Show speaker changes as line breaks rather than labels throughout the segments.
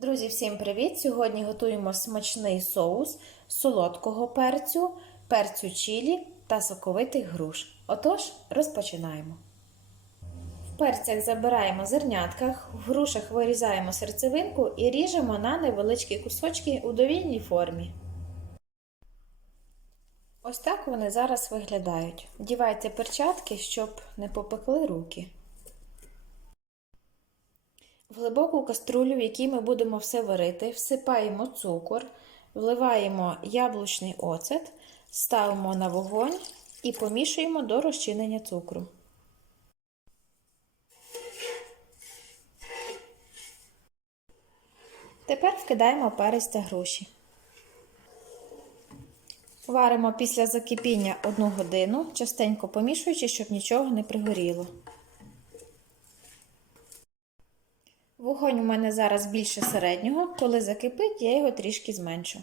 Друзі, всім привіт! Сьогодні готуємо смачний соус солодкого перцю, перцю чілі та соковитих груш. Отож, розпочинаємо. В перцях забираємо зернятках, в грушах вирізаємо серцевинку і ріжемо на невеличкі кусочки у довільній формі. Ось так вони зараз виглядають. Вдівайте перчатки, щоб не попекли руки. В глибоку каструлю, в якій ми будемо все варити, всипаємо цукор, вливаємо яблучний оцет, ставимо на вогонь і помішуємо до розчинення цукру. Тепер вкидаємо перець та груші. Варимо після закипіння 1 годину, частенько помішуючи, щоб нічого не пригоріло. Вогонь у мене зараз більше середнього, коли закипить, я його трішки зменшу.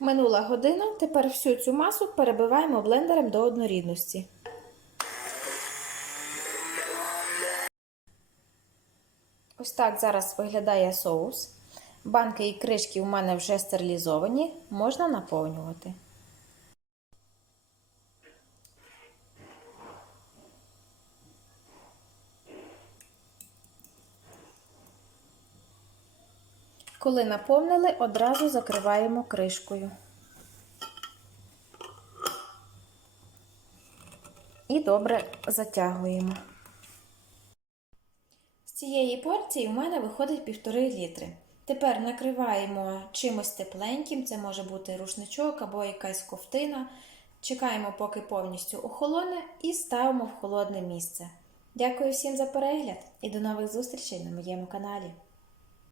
Минула година, тепер всю цю масу перебиваємо блендером до однорідності. Ось так зараз виглядає соус. Банки і кришки у мене вже стерилізовані, можна наповнювати. Коли наповнили, одразу закриваємо кришкою. І добре затягуємо. З цієї порції у мене виходить півтори літри. Тепер накриваємо чимось тепленьким, це може бути рушничок або якась ковтина. Чекаємо, поки повністю охолоне, і ставимо в холодне місце. Дякую всім за перегляд і до нових зустрічей на моєму каналі.